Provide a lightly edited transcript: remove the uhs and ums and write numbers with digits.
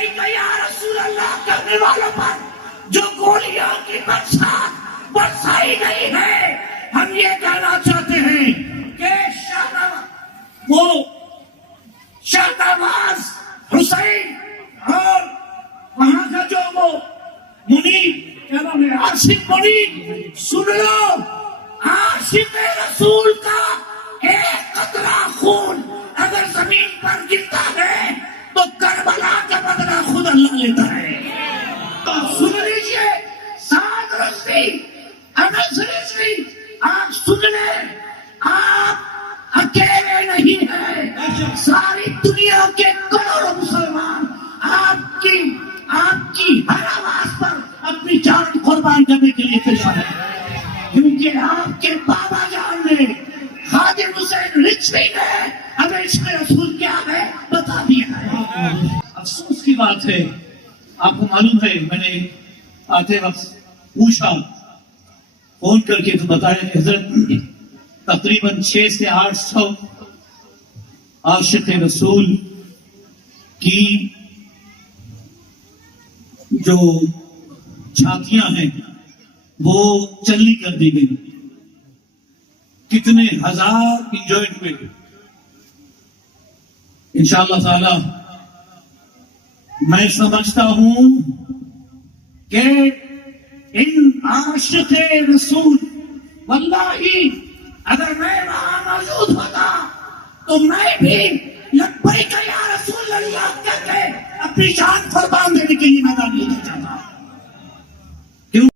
لبیک یا رسول اللہ کرنے والوں پر جو گولیاں کی برسائی گئی ہے، ہم یہ کہنا چاہتے ہیں کہ وہ شہنواز حسین اور وہاں کا جو وہ منیر عاشق منیر، سن لو، عاشق رسول کا ایک قطرہ خون اگر زمین پر گرتا ہے تو کربلا کا بدلہ خود اللہ لیتا ہے۔ تو سن لیجیے سعد رضوی، انس رضوی، آپ سن لیں، آپ اکیلے نہیں ہیں، ساری دنیا کے کروڑوں مسلمان آپ کی ہر آواز پر اپنی جان قربان کرنے کے لیے تیار ہیں، کیونکہ آپ کے بابا جان نے، خادم حسین رضوی نے ہمیں عشق رسول کیا ہے بتا دیا ہے۔ افسوس کی بات ہے، آپ کو معلوم ہے، میں نے آتے وقت پوچھا فون کر کے تو بتایا کہ حضرت تقریباً 600 سے 800 عاشق رسول کی جو چھاتیاں ہیں وہ چلی کر دی گئی، کتنے ہزار انجوائے ہوئے۔ انشاءاللہ تعالی میں سمجھتا ہوں کہ ان عاشق رسول، واللہ اگر میں وہاں موجود ہوتا تو میں بھی لبیک یا رسول اللہ کہہ کے اپنی جان قربان دینے کے لیے میدان لے جاتا۔